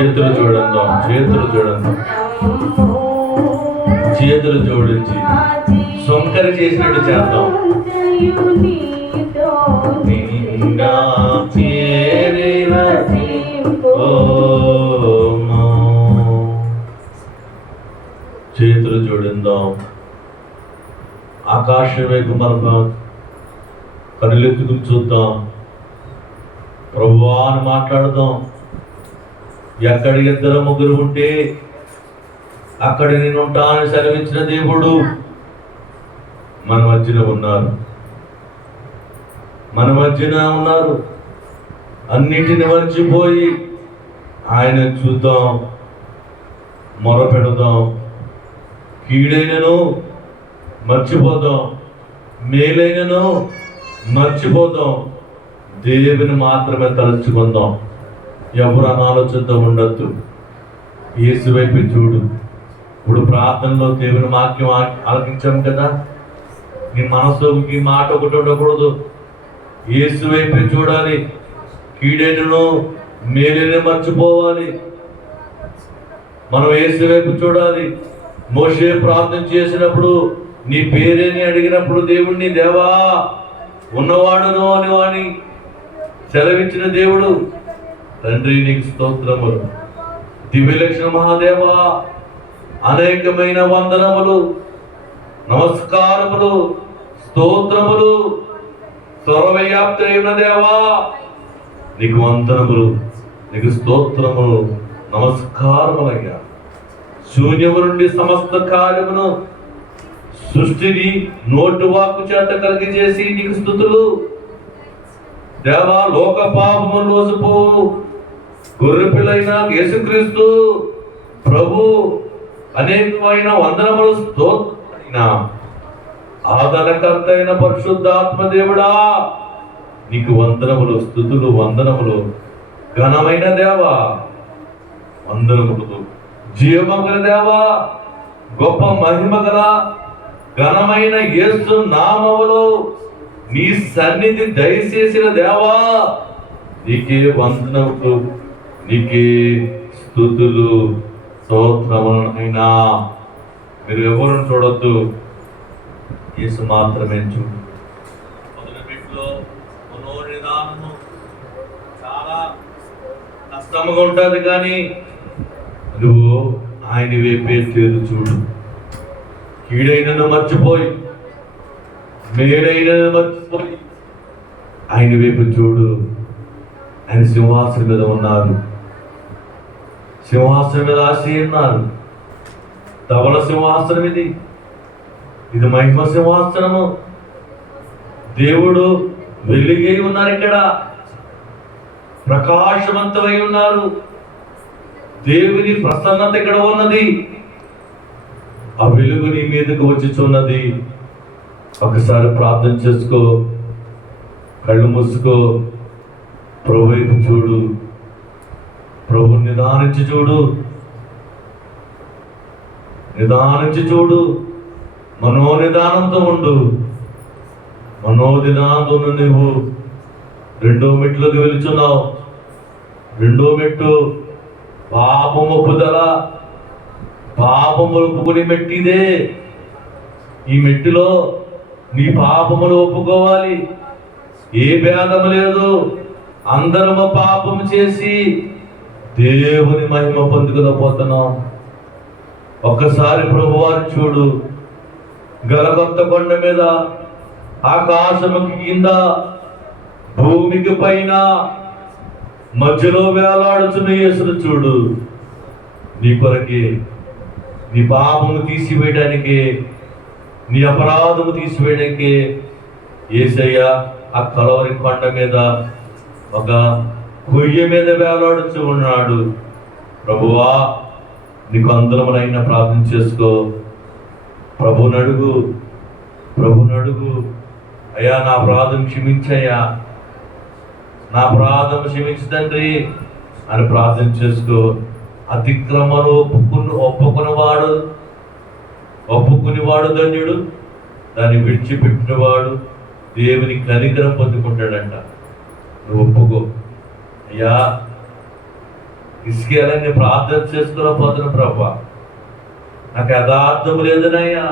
చేతులు చూడందాం, చేతులు చూడందాం, చేతులు జోడించి సొంకరి చేసినట్టు చేద్దాం. నిండా చేరిన చేతులు జోడిందాం. ఆకాశం వైపు మరొక కనులెత్తుకు చూద్దాం. ప్రభువా అని మాట్లాడదాం. ఎక్కడ ఇద్దరు ముగ్గురు ఉంటే అక్కడ నేను ఉంటానని సెలవించిన దేవుడు మన మధ్యన ఉన్నారు, మన మధ్యన ఉన్నారు. అన్నిటిని మర్చిపోయి ఆయన చూద్దాం, మొరపెడదాం. కీడైనను మర్చిపోదాం, మేలైనను మర్చిపోదాం. దేవుని మాత్రమే తలుచుకుందాం. ఎవరు అనాలోచనతో ఉండొద్దు. యేసు వైపు చూడు. ఇప్పుడు ప్రార్థనలో దేవుని వాక్యం ఆలకించాం కదా, నీ మనసుకి మాట ఒకటి ఉండకూడదు. యేసు వైపు చూడాలి. కీడైనను మేలైనను మర్చిపోవాలి. మనం యేసు వైపు చూడాలి. మోషే ప్రార్థన చేసినప్పుడు నీ పేరేని అడిగినప్పుడు దేవుడిని దేవా ఉన్నవాడును అని వాని సెలవించిన దేవుడు. తండ్రి నీకు స్తోత్రములు. దివ్యలక్షణ మహాదేవా అనేకమైన వందనములు, నమస్కారములు, స్తోత్రములు. సర్వవ్యాప్తి అయిన దేవా నీకు వందనములు, నీకు స్తోత్రములు, నమస్కారములయ్యా. శూన్యము నుండి సమస్త కార్యమును సృష్టిని నోటు వాక్కు చేత కలిగి చేసి నీకు స్తుతులు దేవా. లోక పాపము మోసపు గొర్రెపిల్లైన యేసుక్రీస్తు ప్రభు అనేకమైన వందనములు, స్తోత్రమైన ఆదరణకర్త అయిన పరిశుద్ధాత్మ దేవుడా నీకు వందనములు, స్తుతులు, వందనములు. ఘనమైన దేవా వందనములు. జీవమగల దేవా, గొప్ప మహిమ గల ఘనమైన యేసు నామములో నీ సన్నిధి దయచేసిన దేవా నీకే వందనములు, నీకే స్తుతులు, స్తోత్రములైనా. మీరు ఎవరు చూడొద్దు, యేసు మాత్రమే చూడు. మొదటిలో మనోనిదానము చాలా కష్టముగా ఉంటుంది, కానీ నువ్వు ఆయన వైపే చేదు చూడు. కీడైనను మర్చిపోయి, మేడైనను మర్చిపోయి ఆయన వైపు చూడు. ఆయన సింహాసనం మీద ఉన్నారు, సింహాసనం మీద ఆశీన్నారు. ధవళ సింహాసనం ఇది, ఇది మహిమ సింహాసనము. దేవుడు వెలుగై ఉన్నారు, ఇక్కడ ప్రకాశవంతమై ఉన్నారు. దేవుని ప్రసన్నత ఇక్కడ ఉన్నది. ఆ వెలుగు నీ మీదకు వచ్చుచున్నది. ఒకసారి ప్రార్థన చేసుకో, కళ్ళు మూసుకో, ప్రభు వైపు చూడు, ప్రభు నిదానించి చూడు, నిదానించి చూడు. మనోనిదానంతో ఉండు. మనోనిదానంతో నువ్వు రెండో మెట్లోకి వెళుచున్నావు. రెండో మెట్టు పాపము ఒప్పుదల. పాపములు ఒప్పుకుని మెట్టిదే. ఈ మెట్టిలో నీ పాపములు ఒప్పుకోవాలి. ఏ భేదము లేదు. అందరము పాపము చేసి దేవుని మహిమ పొందుకోలేకపోతున్నాం. ఒక్కసారి ప్రభువారు చూడు. గలగొత్త కొండ మీద, ఆకాశముకి కింద, భూమికి పైన మధ్యలో వేలాడుచున్న యేసును చూడు. నీ కొరకే, నీ పాపము తీసివేయడానికి, నీ అపరాధము తీసివేయడానికి యేసయ్య ఆ కలవరి కొండ మీద ఒక కొయ్య మీద వేలాడుచు ఉన్నాడు. ప్రభువా నీకు అందరమునైనా ప్రార్థన చేసుకో. ప్రభునడుగు, ప్రభునడుగు. అయ్యా నా అపరాధం క్షమించయ్యా, నా అపరాధం క్షమించు తండ్రి అని ప్రార్థన చేసుకో. అతిక్రమను ఒప్పుకునేవాడు ధన్యుడు, దాన్ని విడిచిపెట్టినవాడు దేవుని కనికరం పొందుకుంటాడంట. నువ్వు ఒప్పుకో. అయ్యా ఇసుకేయాలని ప్రార్థన చేసుకోలేకపోతున్నా ప్రభా. నాకు యథార్థం లేదనయ్యా,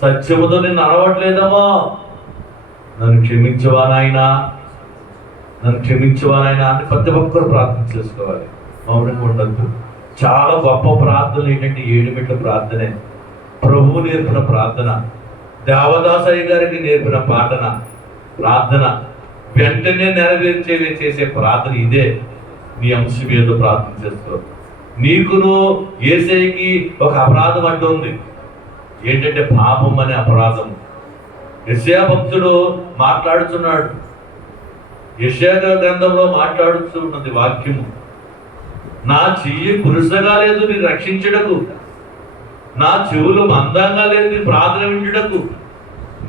సత్యముతో నేను నడవట్లేదమ్మా, నన్ను క్షమించవా నాయనా, నన్ను క్షమించవా నాయనా అని ప్రతి ఒక్కరు ప్రార్థన చేసుకోవాలి. మౌనంగా ఉండద్దు. చాలా గొప్ప ప్రార్థనలు ఏంటంటే 7 మెట్ల ప్రార్థనే. ప్రభువు నేర్పిన ప్రార్థన, దేవదాసయ్య గారికి నేర్పిన ప్రార్థన వెంటనే చేసే ప్రార్థన ఇదే. నీ అంశం ఏదో ప్రార్థన చేసుకో. నీకును యేసయ్యకి ఒక అపరాధం అంటూ ఉంది. ఏంటంటే పాపం అనే అపరాధం. యెషయా భక్తుడు మాట్లాడుతున్నాడు. యెషయా గ్రంథంలో మాట్లాడుతున్నది వాక్యము, నా చెయ్యి కురుసగా లేదు నీ రక్షించుటకు, నా చెవులు మందంగా లేదు నీ ప్రార్థన వింటుటకు,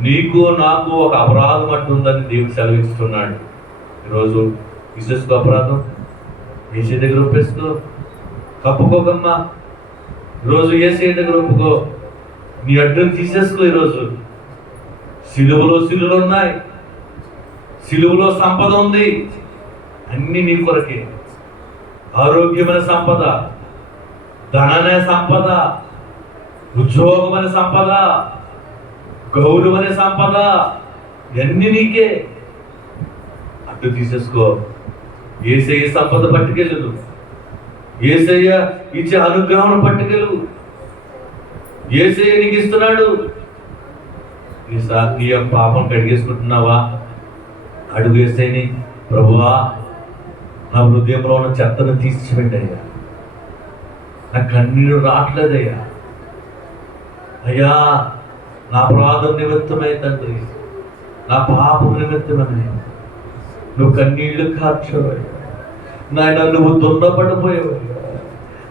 నీకు నాకు ఒక అపరాధం అంటుందని దేవుడు సెలవిస్తున్నాడు. ఈరోజు విశేషకు అపరాధం ఏసీ దగ్గర ఒప్పేసుకో, కప్పుకోకమ్మా. ఈరోజు ఏసీ దగ్గర ఒప్పుకో, నీ అడ్డును తీసేసుకో. ఈరోజు సిలువలో ఉన్నాయి, సిలువలో సంపద ఉంది, అన్ని నీ కొరకే. ఆరోగ్యమైన సంపద, ధననే సంపద, ఉద్యోగమైన సంపద, గౌరవమైన సంపద, ఇవన్నీ నీకే. అడ్డు తీసేసుకో. యేసయ్య సంపద పట్టుకెళ్ళు, యేసయ్య ఇచ్చే అనుగ్రహం పట్టుకెళ్ళు. యేసయ్య నీకు ఇస్తున్నాడు. నీ పాపం కడిగేసుకుంటున్నావా? అడుగు యేసయ్యని, ప్రభువా నా హృదయంలో ఉన్న చెత్తను తీసిపెట్టయ్యా, నా కన్నీరు రావట్లేదయ్యా, అయ్యా నా అపరాధం నిమిత్తమై తండ్రి, నా పాపం నిమిత్తమని నువ్వు కన్నీళ్లు కార్చవయ్యా నాయన, నువ్వు దున్నపడిపోయావయ్యా,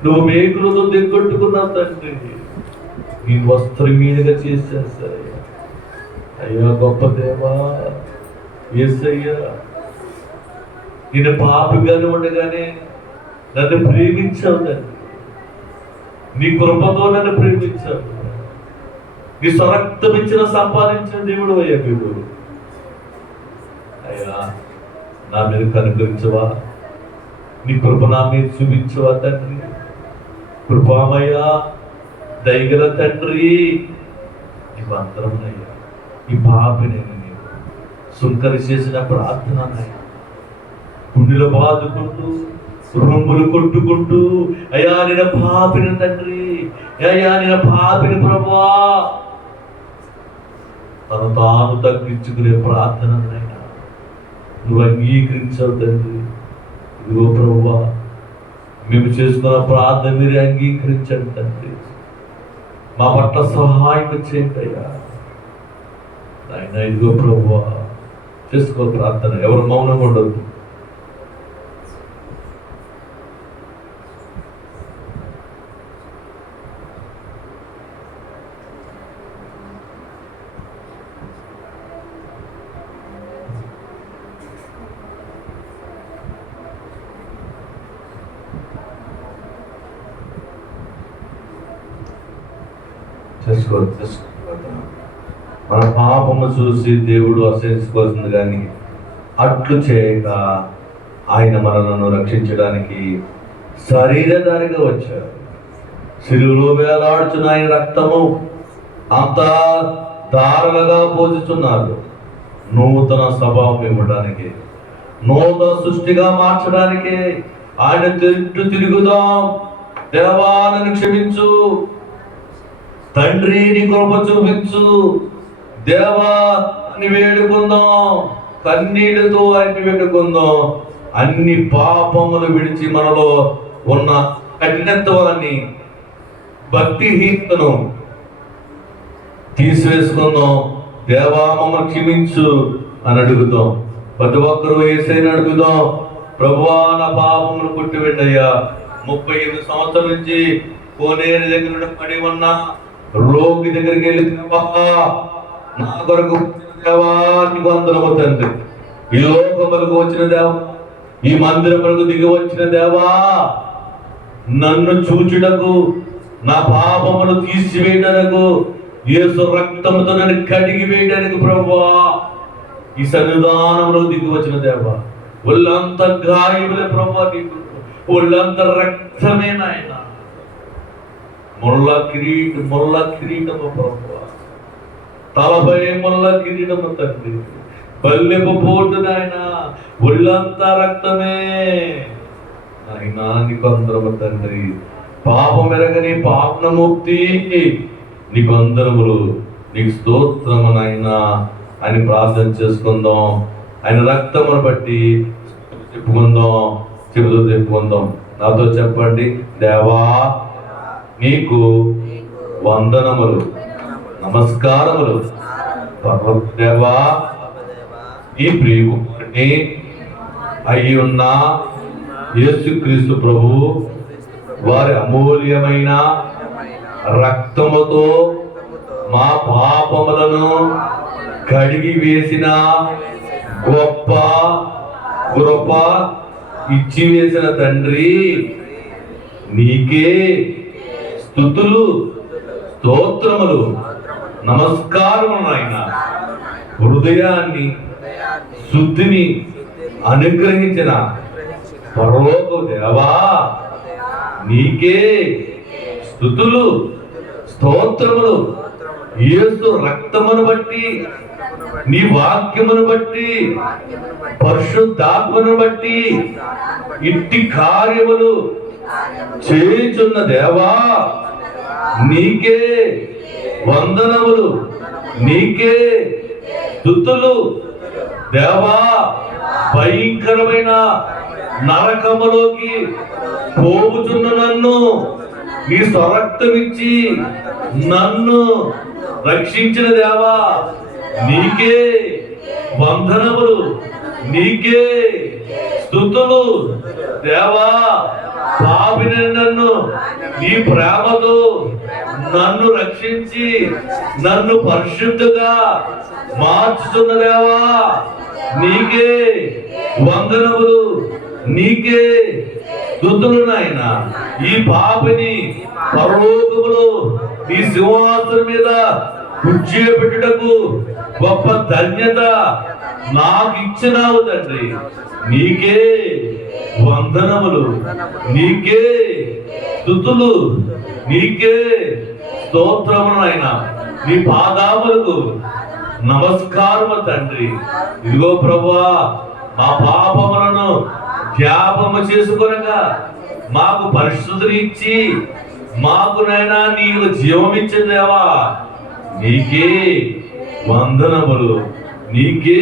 నువ్వు మేకులతో దిగ్గొట్టుకున్నావు తండ్రి, నీ వస్త్రం మీదుగా చేసేస్తారయ్యా. అయ్యా గొప్ప దేవా యేసయ్యా, నేను పాపిగానే ఉండగానే నన్ను ప్రేమించావు తండ్రి, నీ కృపతో నన్ను ప్రేమించావు, నీ స్వరక్తం ఇచ్చిన సంపాదించిన దేవుడు అయ్యా మీరు. అయ్యా నా మీద కనుకరించవా, నీ కృప నా మీద చూపించవా తండ్రి, కృపామయ్యా దయగల తండ్రి. నీ మంత్రమునయ్యా ఈ పాపిని నేను సుంకరి చేసిన ప్రార్థన గుండెలు బాదుకుంటూ రొమ్ములు కొట్టుకుంటూ, అయ్యా నేను పాపిని తండ్రి, అయ్యా నేను పాపిని ప్రభువా, తను తాను తగ్గించుకునే ప్రార్థన నువ్వు అంగీకరించావు తండ్రి. ఇదిగో ప్రభువా, మేము చేసుకున్న ప్రార్థన మీరు అంగీకరించండి తండ్రి, మా పట్ల సహాయం చేయండి అయ్యా ఆయన. ఇదిగో ప్రభువా, చేసుకో ప్రార్థన. ఎవరు మౌనంగా ఉండదు. మన పాపము చూసి దేవుడు అసహించుకోవాల్సింది, కానీ అట్లు చేయక ఆయన మనలను రక్షించడానికి శరీరధారిగా వచ్చారు. సిలువలో వేలాడుచున్న ఆయన రక్తము అంతా ధారలుగా పోచుతున్నారు. నూతన స్వభావం ఇవ్వడానికి, నూతన సృష్టిగా మార్చడానికి ఆయన తిరుగుదాం. దేవా నన్ను క్షమించు తండ్రి, నీ కృప చూపించు దేవా అని వేడుకుందాం. కన్నీళ్లతో ఆయన్ని వేడుకుందాం. అన్ని పాపములు విడిచి మనలో ఉన్న కఠినత్వాన్ని, భక్తిహీనతను తీసివేసుకుందాం. దేవా మమ్మల్ని క్షమించు అని అడుగుతాం. ప్రతి ఒక్కరూ యేసయ్యని అడుగుదాం. ప్రభువా నా పాపములు కొట్టివేండయ్యా. 38 సంవత్సరాల నుంచి కోనేరు దగ్గర పడి ఉన్నా రోగి దగ్గరికి వెళ్ళి, దేవా నా కొరకు దేవా నీకు వందనము తండ్రి, ఈ లోకములకు వచ్చిన దేవా, ఈ మందిరములకు దిగి వచ్చిన దేవా, నన్ను చూచుటకు, నా పాపములు తీసివేయడానికి, యేసు రక్తముతో నన్ను కడిగి వేయడానికి ప్రభువా ఈ సన్నిధానంలో దిగి వచ్చిన దేవా, ఒళ్ళంతా గాయములే ప్రభువా, నీకు ఒళ్ళంత రక్తమే నాయన. ముళ్ళ కిరీటము ప్రభువా, తలపై ముళ్ళ కిరీటము తండ్రి, బల్లెపు పోటు నాయన, ఒళ్ళంతా రక్తమే నాయన. నీకు అందరము తండ్రి, పాపం ఎరగని పాపముక్తి నీకు అందరములు, నీకు స్తోత్రము నాయన అని ప్రార్థన చేసుకుందాం. ఆయన రక్తమును బట్టి చెప్పుకుందాం. నాతో చెప్పండి. దేవా నీకు వందనములు, నమస్కారములు. దేవా ఈ ప్రియుని అయి ఉన్న యేసుక్రీస్తు ప్రభు వారి అమూల్యమైన రక్తముతో మా పాపములను కడిగి వేసిన గొప్ప కృప ఇచ్చి వేసిన తండ్రి, నీకే స్తుతులు, స్తోత్రములు, నమస్కారములు నాయన. హృదయాన్ని శుద్ధిని అనుగ్రహించిన పరలోక దేవా, నీకే స్తుతులు, స్తోత్రములు. యేసు రక్తమును బట్టి, నీ వాక్యమును బట్టి, పరిశుద్ధాత్మను బట్టి ఇట్టి కార్యములు చేయుచున్న దేవా, నీకే వందనములు, నీకే స్తుతులు. దేవా భయంకరమైన నరకములోకి పోవుచున్న నన్ను నీ స్వరక్తమిచ్చి నన్ను రక్షించిన దేవా, నీకే వందనములు, నీకే స్తుతులు. దేవా పాపిని నన్ను నీ ప్రేమతో నన్ను రక్షించి నన్ను పరిశుద్ధంగా మార్చుతున్న దేవా, నీకే వందనములు, నీకే స్తుతులు నాయన. ఈ పాపిని పరలోకములో నీ సింహాసనం మీద కూర్చోబెట్టుటకు గొప్ప ధన్యత నాకు ఇచ్చినావు తండ్రి. నీకే వందనములు, నీకే స్తుతులు, నీకే స్తోత్రములు నాయన. నీ పాదములకు నమస్కారము తండ్రి. ఇదిగో ప్రభువా, మా పాపములను జ్ఞాపకము చేసుకొనగా మాకు పరిశుద్ధిని ఇచ్చి మాకు నైనా నీకు జీవం ఇచ్చిందేవా, నీకే వందనములు, నీకే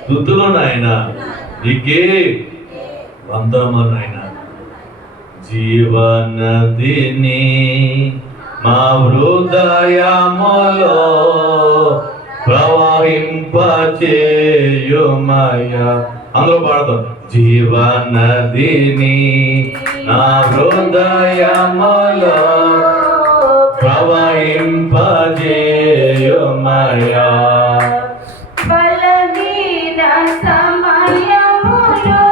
స్తుతులు నాయన, నీకే వందనములు నాయన. జీవనదిని మా హృదయములో ప్రవహింపచేయుమయ్యా. అందరూ పాడతాం. జీవనదిని నా హృదయములో ప్రవహింపచేయుమయ్యా. బలహీన సమయములో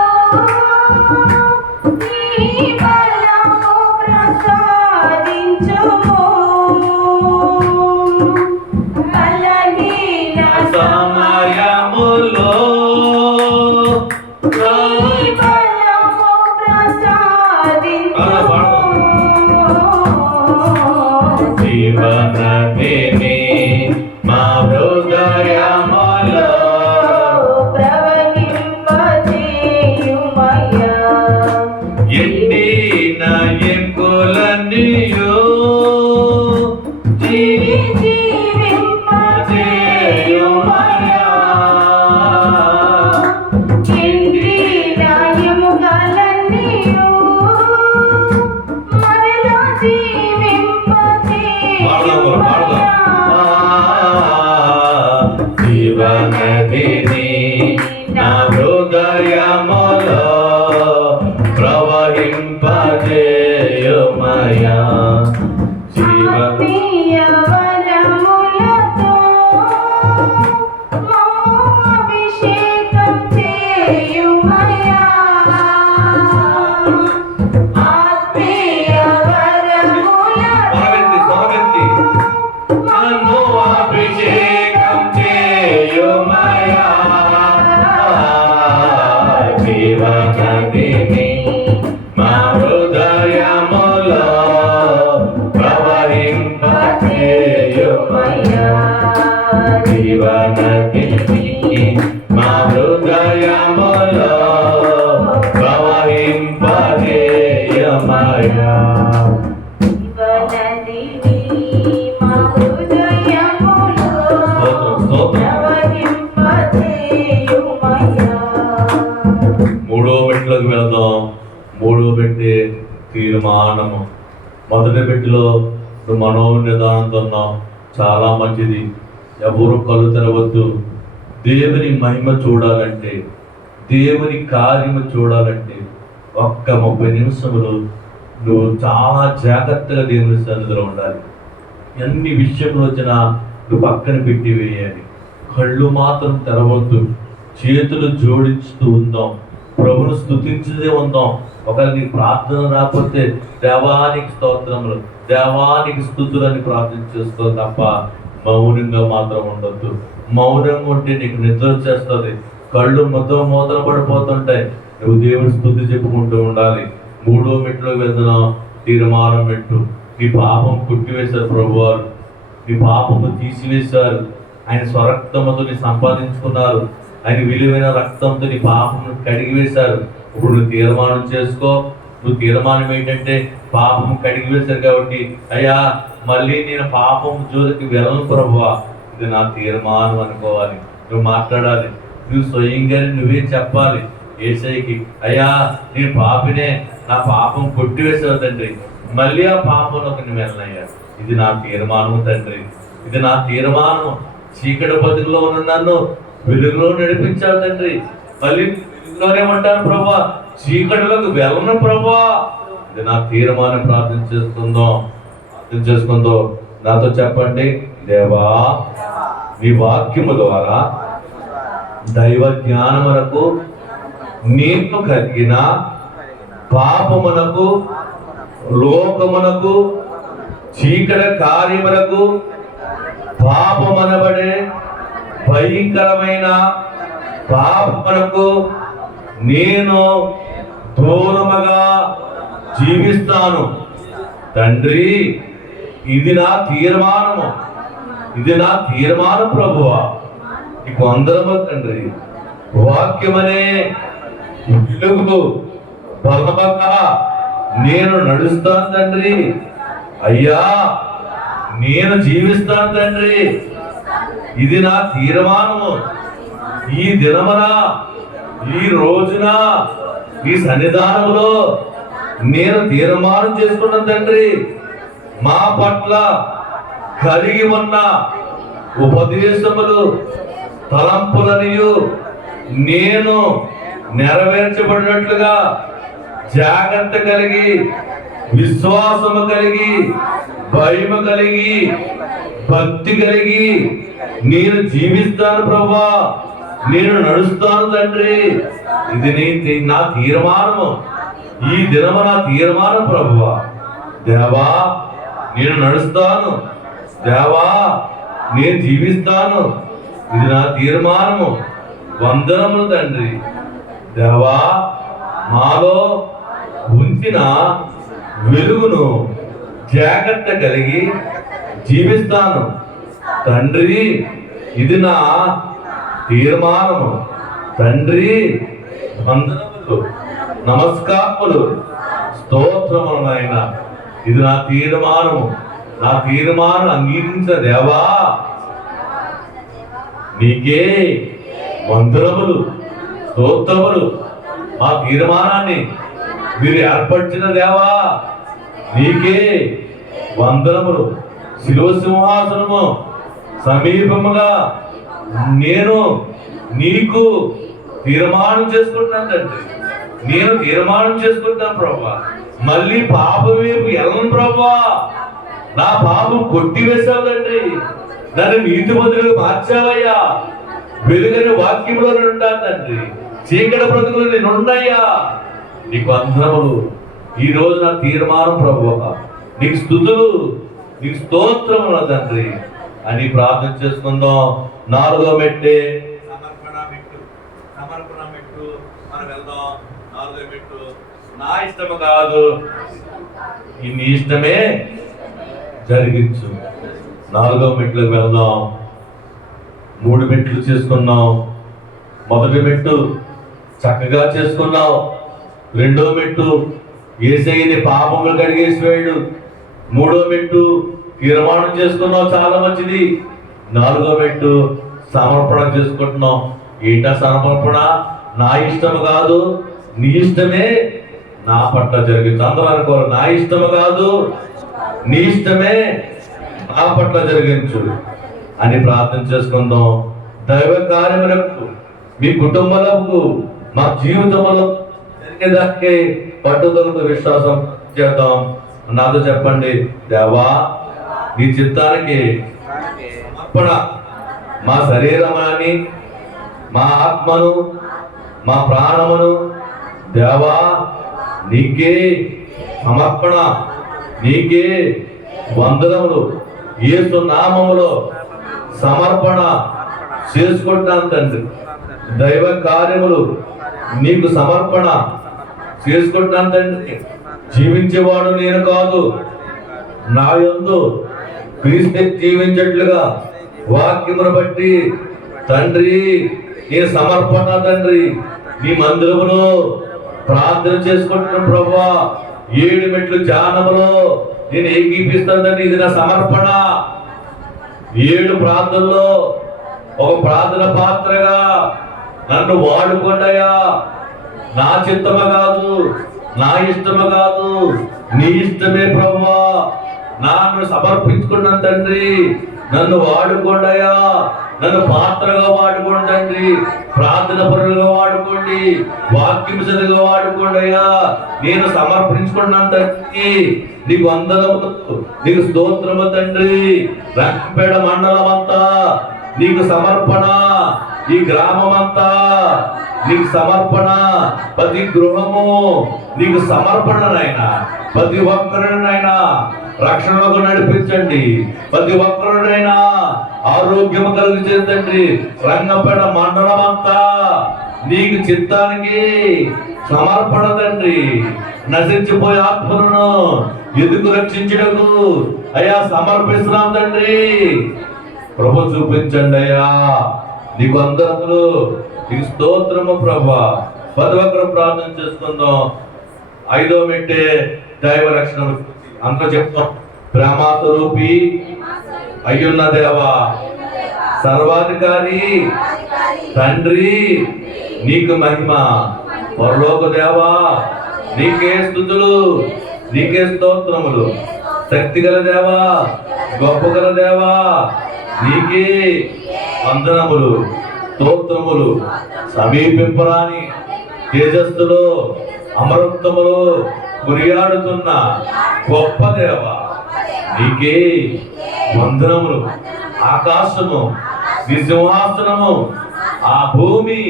నీ బలము ప్రసాదించుము. బలహీన సమయములో నీ బలము ప్రసాదించుము. జీవనదిని మా హృదయములో ప్రవహింపచేయుమయ్యా. ఎండిన ఎంకులన్నీయు జీవింపచేయుమయ్యా. ఎండిన ఎముకలన్నీయు మరలా జీవింపచేయుమయ్యా. జీవనదిని నా హృదయములో ప్రవహింపచేయుమయ్యా. ఆత్మీయ వరములతో అభిషేకం చేయుమయ్యా. ఆత్మీయ వరములతో నన్ను అభిషేకం చేయుమయ్యా. జీవనదిని హృదయములో ప్రవహింపచేయుమయ్యా జీవనదిని మా హృదయములో ప్రవహింపచేయుమయ్యా జీవనదిని మా హృదయములో ప్రవహింపచేయుమయ్యా. మూడో మెట్టులోకి వెళదాం. మూడో పెట్టే తీర్మానము. మొదటి పెట్టిలో నువ్వు మనోనిదానంతో ఉన్నావు, చాలా మంచిది. ఎవరు కళ్ళు తెరవద్దు. దేవుని మహిమ చూడాలంటే, దేవుని కార్యము చూడాలంటే ఒక్క 30 నిమిషములు నువ్వు చాలా జాగ్రత్తగా దేవుని సన్నిధిలో ఉండాలి. ఎన్ని విషయంలో వచ్చినా నువ్వు పక్కన పెట్టి వేయాలి. కళ్ళు మాత్రం తెరవద్దు. చేతులు జోడించుతూ ఉందాం, ప్రభును స్తుతించుతూ ఉందాం. ఒకవేళ నీ ప్రార్థన రాకపోతే దేవానికి స్తోత్రములు, దేవానికి స్తుతులని ప్రార్థన చేసుకో తప్ప మౌనంగా మాత్రం ఉండొద్దు. మౌనంగా ఉంటే నీకు నిద్ర వచ్చేస్తుంది, కళ్ళు మూతలు పడిపోతుంటాయి. నువ్వు దేవుడి స్తుతి చెప్పుకుంటూ ఉండాలి. మూడో మెట్టులోకి వెళ్తున్నాం, తీర్మానం మెట్టు. నీ పాపం కుట్టివేశారు ప్రభువారు, నీ పాపము తీసివేశారు. ఆయన స్వరక్తముతో నీ సంపాదించుకున్నారు, ఆయన విలువైన రక్తంతో నీ పాపము కడిగివేశారు. ఇప్పుడు నువ్వు తీర్మానం చేసుకో. నువ్వు తీర్మానం ఏంటంటే పాపం కడిగివేశారు కాబట్టి, అయ్యా మళ్ళీ నేను పాపం జోలికి వెళ్ళను ప్రభువా, ఇది నా తీర్మానం అనుకోవాలి. నువ్వు మాట్లాడాలి, నువ్వు స్వయంగానే నువ్వే చెప్పాలి యేసయ్యకి, అయ్యా నేను పాపినే, నా పాపం కొట్టివేసావు తండ్రి, మళ్ళీ ఆ పాపంలోకి నేను వెళ్ళనయ్యా. ఇది నా తీర్మానం తండ్రి, ఇది నా తీర్మానం. చీకటి బతుకులో ఉన్న నన్ను వెలుగులో నడిపించావు తండ్రి, మళ్ళీ వెలుగులోనే ఉంటాను ప్రభా, చీకటిలోకి వెళ్ళను ప్రభా. ఇది నా తీర్మానం. ప్రార్థన చేసుకుందో నాతో చెప్పండి. దేవా నీ వాక్యము ద్వారా దైవ జ్ఞానమునకు నేను కలిగిన పాపమునకు, లోకమునకు, చీకటి కార్యములకు, పాపమనబడే భయంకరమైన పాపమునకు నేను దూరముగా జీవిస్తాను తండ్రి. ఇది నా తీర్మానము, ఇది నా తీర్మానం ప్రభువా. నీకు అందరము తండ్రి. వాక్యమనే వెలుగు బలముగా నేను నడుస్తాను తండ్రి. అయ్యా నేను జీవిస్తాను తండ్రి, ఇది నా తీర్మానము. ఈ దినమున, ఈ రోజున, ఈ సన్నిధానంలో నేను తీర్మానం చేసుకున్నాను తండ్రి. మా పట్ల కలిగి ఉన్న ఉపదేశములు, తలంపులనియు నేను నెరవేర్చబడినట్లుగా జాగ్రత్త కలిగి, విశ్వాసము కలిగి, భయము కలిగి, భక్తి కలిగి నేను జీవిస్తాను ప్రభువా, నేను నడుస్తాను తండ్రి. ఇది నా తీర్మానము. ఈ దినము నా తీర్మానం ప్రభువా. దేవా నేను నడుస్తాను, దేవా నేను జీవిస్తాను, ఇది నా తీర్మానము. వందనములు తండ్రి. దేవా మాలో ఉంచిన వెలుగును జాగ్రత్త కలిగి జీవిస్తాను తండ్రి, ఇది నా తీర్మానము తండ్రి. వందనములు, నమస్కారములు, స్తోత్రములు నాయన. ఇది నా తీర్మానము. నా తీర్మానం అంగీకరించిన దేవా నీకే వందనములు, స్తోత్రములు. మా తీర్మానాన్ని మీరు ఏర్పరిచిన దేవా నీకే వందనములు. శిలువ సింహాసనము సమీపముగా నేను నీకు తీర్మానం చేసుకుంటున్నాను తండ్రి. నేను తీర్మానం చేసుకుంటాను ప్రభా, మళ్ళీ పాపం వైపు వెళ్ళను ప్రభా. నా పాపం కొట్టివేశావు తండ్రి, నన్ను నీతిమంతులుగా మార్చావయ్యా. వెలుగైన వాక్యంలో ఉంటాను తండ్రి, చీకటి బ్రతుకులు నేను ఉన్నాయ్యా. నీకు వందనములు. ఈ రోజు నా తీర్మానం ప్రభువా, నీకు స్తుతులు, నీకు స్తోత్రములు తండ్రి అని ప్రార్థన చేసుకుందాం. 4వ మెట్టే సమర్పణ మెట్టు. సమర్పణ మెట్టు మనం వెళ్దాం. 4వ మెట్టు నా ఇష్టము కాదు, నీ ఇష్టమే జరిగించు. 4వ మెట్లకు వెళ్దాం. 3 మెట్లు చేసుకున్నాం. మొదటి మెట్టు చక్కగా చేసుకున్నావు. 2వ మెట్టు యేసయ్యని పాపములు కడిగేసిపోయాడు. 3వ మెట్టు తీర్మానం చేసుకున్నావు, చాలా మంచిది. 4వ మెట్టు సమర్పణ చేసుకుంటున్నాం. ఏంటా సమర్పణ? నా ఇష్టము కాదు, నీ ఇష్టమే నా పట్ల జరిగించు. అందరూ అనుకోరు, నా ఇష్టము కాదు, నీ ఇష్టమే నా పట్ల జరిగించు అని ప్రార్థన చేసుకుందాం. దైవ కార్యములకు, మీ కుటుంబాలకు, మా జీవితంలో జరిగేదానికి పట్టుదలతో విశ్వాసం చేద్దాం. నాతో చెప్పండి, దేవా నీ చిత్తానికి సమర్పణ. మా శరీరమాన్ని, మా ఆత్మను, మా ప్రాణమును దేవా నీకే సమర్పణ, నీకే వందనములు. యేసు నామములో సమర్పణ చేసుకుంటాను తండ్రి. దైవ కార్యములు నీకు సమర్పణ చేసుకుంటాను తండ్రి. జీవించేవాడు నేను కాదు, నా యందు క్రీస్తు జీవించట్లుగా వాక్యమును బట్టి తండ్రి నీ సమర్పణ తండ్రి. నీ మందిరములో ప్రార్థన చేసుకుంటున్నాను ప్రభువా. 7 మెట్లు ధ్యానములో నేను ఏకీపిస్తానండి. ఇది నా సమర్పణ. 7 ప్రార్థనలో ఒక ప్రార్థన పాత్రగా నన్ను వాడుకోండియా. నా చిత్తము కాదు, నా ఇష్టము కాదు, నీ ఇష్టమే ప్రభువా. నన్ను సమర్పించుకున్నాను తండ్రి. నన్ను వాడుకోండియా. నన్ను పాత్రగా వాడుకోండి తండ్రి. ప్రార్థన పరులుగా వాడుకోండి, వాక్యం చదువుగా వాడుకోండి అయ్యా. నేను సమర్పించుకున్నాను తండ్రి. నీకు వందనములు, నీకు స్తోత్రము తండ్రి. రంగపేట మండలం అంతా నీకు సమర్పణ. ఈ గ్రామం అంతా నీకు సమర్పణ. ప్రతి గృహము నీకు సమర్పణ నాయనా. ప్రతి ఒక్కరినైనా రక్షణకు నడిపించండి. ప్రతి ఒక్కరినైనా ఆరోగ్యం కలిగించండి. రంగపేట మండలం అంతా నీకు చిత్తానికి సమర్పణ తండ్రి. నశించిపోయే ఆత్మలను ఎందుకు రక్షించడకు అయ్యా సమర్పిస్తున్నాం తండ్రి. ప్రభు చూపించండి అయ్యా. నీకు అందరూ నీకు స్తోత్రము ప్రభా. ప్రతి ఒక్కరు ప్రార్థన చేసుకుందాం. 5వ మెట్టే దైవ రక్షణ. అంతా చెప్తాం. ప్రేమాస్వరూపి అయ్యున్న దేవా, సర్వాధికారి తండ్రి నీకు మహిమ. పరలోక దేవా నీకే స్తుతులు, నీకే స్తోత్రములు. శక్తిగల దేవా, గొప్పగల దేవా నీకే వందనములు, స్తోత్రములు. సమీపింపరాని తేజస్సులో అమరత్వములో కొనియాడుతున్న గొప్ప దేవ నీకే వందనములు. ఆకాశము నీ సింహాసనము, ఆ భూమి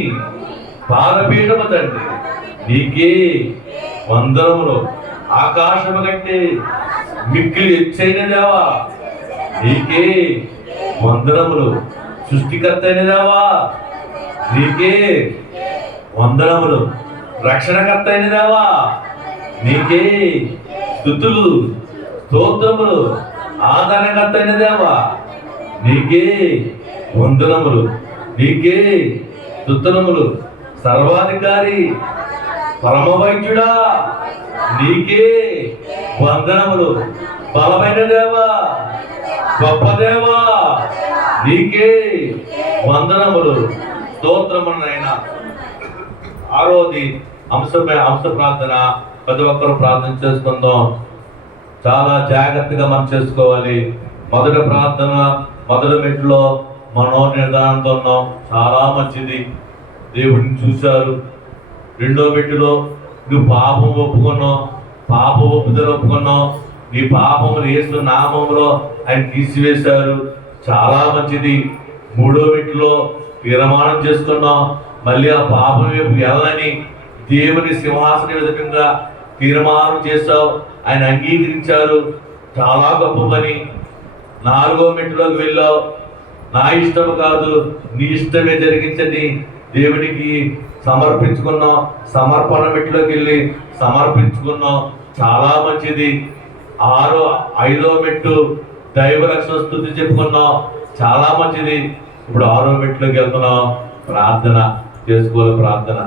పాదపీఠము తండ్రి నీకే వందనములు. ఆకాశము కంటే మిక్కిలి ఎచ్చైన దేవా నీకే వందనములు. సృష్టికర్త అయిన దేవా నీకే వందనములు. రక్షణకర్త అయిన దేవా నీకే స్తుతులు, స్తోత్రములు. ఆదరణకర్త అయిన దేవా నీకే వందనములు, నీకే స్తుతులములు. సర్వాధికారి పరమ వైద్యుడా నీకే వందనములు. బలమైన దేవా, గొప్ప దేవా నీకే వందనములు, స్తోత్రములైనా. 6వది అంశ ప్రార్థన. ప్రతి ఒక్కరు ప్రార్థన చేసుకుందాం. చాలా జాగ్రత్తగా మనం చేసుకోవాలి. మొదటి ప్రార్థన, మొదటి మెట్టులో మనో నిర్ధారణతో ఉన్నాం, చాలా మంచిది. దేవుడిని చూశారు. 2వ మెట్టులో నువ్వు పాపం ఒప్పుకున్నావు, పాప ఒప్పుదల ఒప్పుకున్నావు. నీ పాపములు యేసు నామములో ఆయన తీసివేశారు, చాలా మంచిది. 3వ మెట్టులో తీర్మానం చేసుకున్నాం, మళ్ళీ ఆ పాపం వైపు వెళ్ళని దేవుని సింహాసన విధంగా తీర్మానం చేశావు. ఆయన అంగీకరించారు, చాలా గొప్ప పని. 4వ మెట్టులోకి వెళ్ళావు. నా ఇష్టము కాదు, నీ ఇష్టమే జరిగించండి దేవునికి సమర్పించుకున్నాం, సమర్పణ మెట్లోకి వెళ్ళి సమర్పించుకున్నాం, చాలా మంచిది. 5వ మెట్టు దైవ రక్షణ స్తుతి చెప్పుకున్నాం, చాలా మంచిది. ఇప్పుడు 6వ మెట్లోకి వెళ్తున్నాం, ప్రార్థన చేసుకోవాలి. ప్రార్థన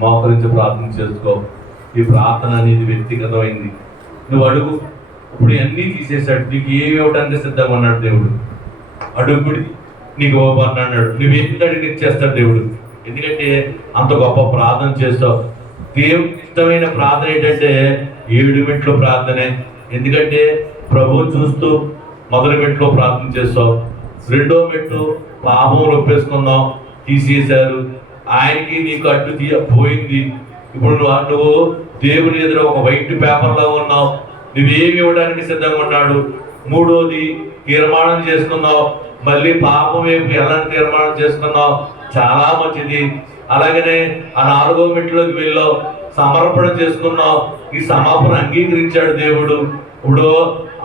మోకరించి ప్రార్థన చేసుకో. ఈ ప్రార్థన అనేది వ్యక్తిగతమైంది. నువ్వు అడుగు. ఇప్పుడు అన్నీ తీసేశాడు, నీకు ఏమి ఇవ్వడానికి సిద్ధంగా ఉన్నాడు దేవుడు. అడుగుడి, నీకు అన్నాడు. నువ్వేమి అడిగి ఇచ్చేస్తాడు దేవుడు. ఎందుకంటే అంత గొప్ప ప్రార్థన చేస్తావు. దేవుడికి ఇష్టమైన ప్రార్థన ఏంటంటే 7 మెట్లు ప్రార్థనే. ఎందుకంటే ప్రభువు చూస్తూ మొదటి మెట్లో ప్రార్థన చేస్తావు. 2వ మెట్టు పాపం ఒప్పేసుకున్నావు, తీసేశారు, ఆయనకి నీకు అడ్డు పోయింది. ఇప్పుడు నువ్వు దేవుని ఎదురు ఒక వైట్ పేపర్లో ఉన్నావు, నువ్వేమి ఇవ్వడానికి సిద్ధంగా ఉన్నాడు. 3వది తీర్మానం చేసుకున్నావు, మళ్ళీ పాపం వైపు వెళ్ళని తీర్మానం చేసుకున్నావు, చాలా మంచిది. అలాగనే ఆ 4వ మెట్లోకి వెళ్ళావు, సమర్పణ చేసుకున్నావు, ఈ సమర్పణ అంగీకరించాడు దేవుడు. ఇప్పుడు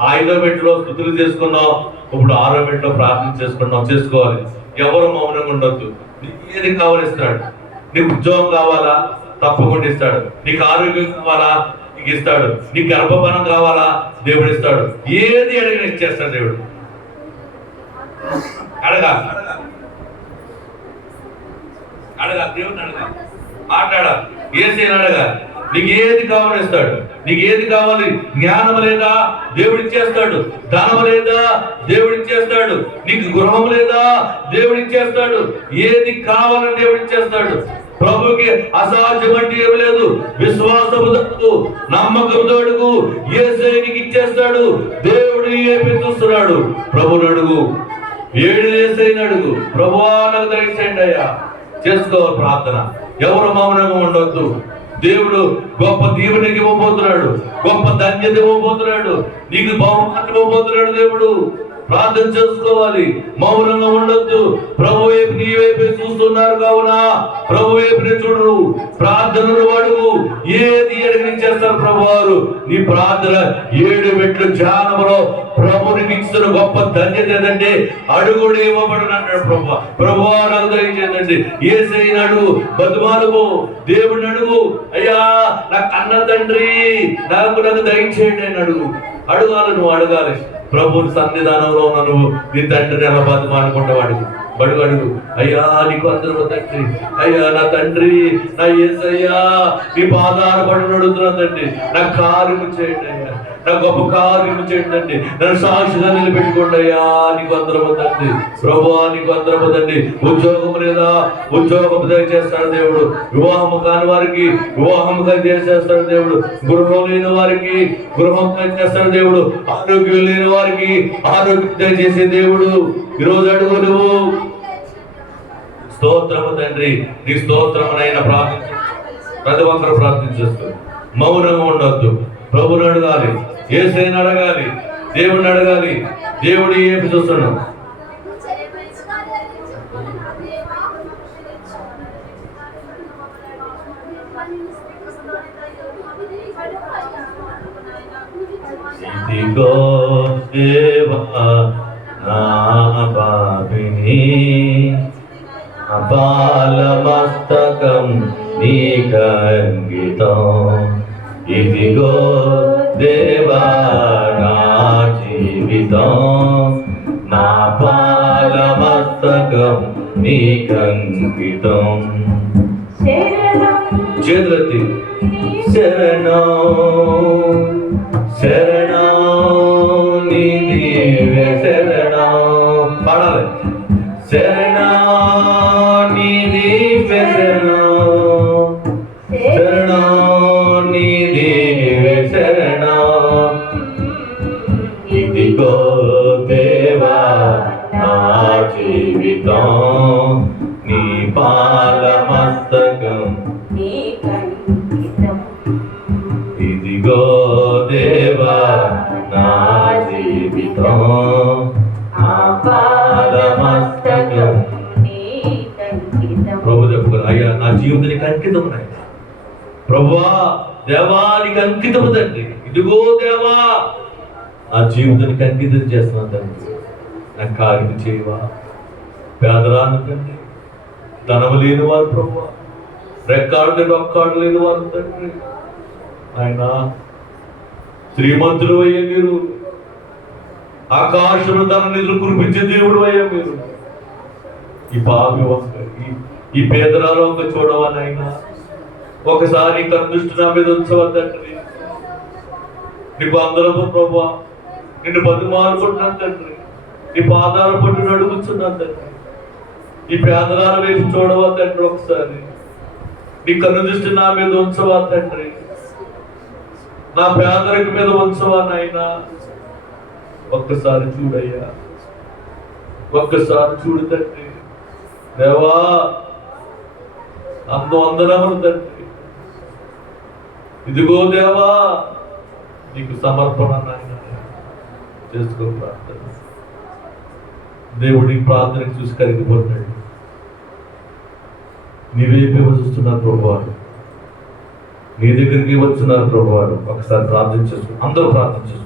5వ మెట్లో స్తుతులు చేసుకున్నావు, ఇప్పుడు 6వ మెట్లో ప్రార్థన చేసుకున్నావు. చేసుకోవాలి. ఎవరు మౌనంగా ఉండొద్దు. నీకు ఏది కావాలిస్తాడు. నీకు ఉద్యోగం కావాలా, తప్పకుండా ఇస్తాడు. నీకు ఆరోగ్యం కావాలా, నీకు ఇస్తాడు. నీకు గర్భఫలం కావాలా, దేవుడు ఇస్తాడు. ఏది అడిగిన ఇచ్చేస్తాడు దేవుడు. అడగా దేవుడిని అడగా, మాట్లాడా, ఏసైనా అడగా. నీకు ఏది కావాలని ఇస్తాడు. నీకు ఏది కావాలి? జ్ఞానం లేదా, దేవుడు ఇచ్చేస్తాడు. ధనం లేదా, దేవుడు ఇచ్చేస్తాడు. నీకు గృహం లేదా, దేవుడు ఇచ్చేస్తాడు. ఏది కావాలని దేవుడు ఇచ్చేస్తాడు. ప్రభుకి అసాధ్యం అంటే ఏమి లేదు. విశ్వాసముతో నమ్మకంతో అడుగు, యేసయ్యకి ఇచ్చేస్తాడు. దేవుడు ఏపీ చూస్తున్నాడు. ప్రభుని అడుగు, 7 యేసయ్యని అడుగు. ప్రభువా నాకు దయచేయండి అయ్యా. చేసుకోవాలి ప్రార్థన. ఎవరు మౌనంగా ఉండొద్దు. దేవుడు గొప్ప దీవెనకి ఇవ్వబోతున్నాడు, గొప్ప ధన్యత ఇవ్వబోతున్నాడు, నీకు బహుమానం ఇవ్వబోతున్నాడు దేవుడు. ప్రార్థన చేసుకోవాలి, మౌనంగా ఉండొద్దు. ప్రభు వైపు నీ వైపే చూస్తున్నారు కావున ప్రభు వైపునే చూడు. ప్రార్థనలు అడుగు, ఏది అడిగినిచ్చేస్తారు ప్రభు వారు. నీ ప్రార్థన 7 మెట్లు ధ్యానంలో ప్రభునికి ఇస్తున్న గొప్ప ధన్యత ఏదంటే అడుగుడు ఇవ్వబడును అన్నాడు ప్రభు. ప్రభువా నాకు దయచేయండి. యేసయ్యని అడుగు, బతుమాలుకో, దేవుడిని అడుగు. అయ్యా నా కన్న తండ్రి నాకు దయచేయండి అని అడుగు. అడగాలి, నువ్వు అడగాలి. ప్రభుని సన్నిధానంలో ఉన్న నువ్వు నీ తండ్రిని ఎలా బతుమాలుకుంటావు అడుగు. అడుగు. అయ్యా నీకు అందరూ తండ్రి, అయ్యా నా తండ్రి, నా యేసయ్యా నీ పాదాలు పడి అడుగుతున్నా తండ్రి. నా కార్యము చేయండి అయ్యా, నా గొప్ప కార్యము చేయండి అండి. నన్ను సాక్షిగా నిలబెట్టుకోండి అయ్యా. నీకు అందరము తండ్రి. ప్రభువా నీకు అందరము తండ్రి. ఉద్యోగం లేదా, ఉద్యోగం దయచేస్తాడు దేవుడు. వివాహము కాని వారికి వివాహం దయచేస్తాడు దేవుడు. గృహం లేని వారికి గృహం దయచేస్తాడు దేవుడు. ఆరోగ్యం లేని వారికి ఆరోగ్యం దయచేసే దేవుడు. ఈరోజు అడుగు నువ్వు. స్తోత్రము తండ్రి, నీ స్తోత్రమునైనా ప్రార్థించు. ప్రతి ఒక్కరు ప్రార్థించేస్తూ మౌనంగా ఉండొద్దు. ప్రభుని అడగాలి, యేసయ్యని అడగాలి, దేవుడిని అడగాలి. దేవుడు ఏమి చూస్తున్నాడు. ఇదిగో దేవా నా బాబిని, అపాల మస్తకం నీకంకితం. ఇదిగో దేవా నా జీవితం, నా పాల మస్తకం నీకంకితం. చేతులెత్తి శరణం శరణం నీ దివ్య శరణం పాడాలి. శరణం నీ దివ్య శరణం, శరణం నీ దివ్య శరణం. ఇదిగో దేవా నా జీవితం, నీ పాల మస్తకం. ఇదిగో దేవా నా జీవితం, నా పాద మస్తకం. ప్రభు చెప్పుకున్నా, అయ్యా నా జీవితానికి అంకితం ఉన్నాయి. ప్రభువా దేవానికి అంకితము తండ్రి. ఇదిగో దేవా నా జీవితానికి అంకితం చేస్తున్నా తండ్రి. నా కార్యం చేయవా. పేదరాను తండ్రి, ధనము లేని వారు ప్రభు, రెక్కాడితే డొక్కాడు లేని వారు తండ్రి. ఆయన శ్రీమంతులు అయ్యే మీరు, ఆకాశంలో ధన నిధులు కురిపించే దేవుడు అయ్యా మీరు. ఈ పాపి ఈ పేదరాలు ఒక చూడవనైనా ఒకసారి కనుదృష్టి నా మీద ఉంచవా తండ్రి. నీకు అందరము ప్రభు, నిన్ను బతిమాలుకుంటున్నాను తండ్రి, నీ పాదాల పట్టును అడుగుతున్నాను తండ్రి. ఈ పేదరాల వైపు చూడవా తండ్రి, ఒకసారి నీ కనుదృష్టి నా మీద ఉంచవా తండ్రి, నా పేదరిక మీద ఉంచవా నాయనా. ఒక్కసారి చూడయ్యా, ఒక్కసారి చూడు తండ్రి. దేవా వందనములు తండ్రి. ఇదిగో దేవా నీకు సమర్పణ నాయన. చేసుకో ప్రార్థన. దేవుడి ప్రార్థనకు చూసి కరిగిపోతాడు. నీవేపే చూస్తున్నారు ప్రభువారు, నీ దగ్గరికి వచ్చున్నారు ప్రభువారు. ఒకసారి ప్రార్థన చేసుకో, అందరూ ప్రార్థన చేసుకో.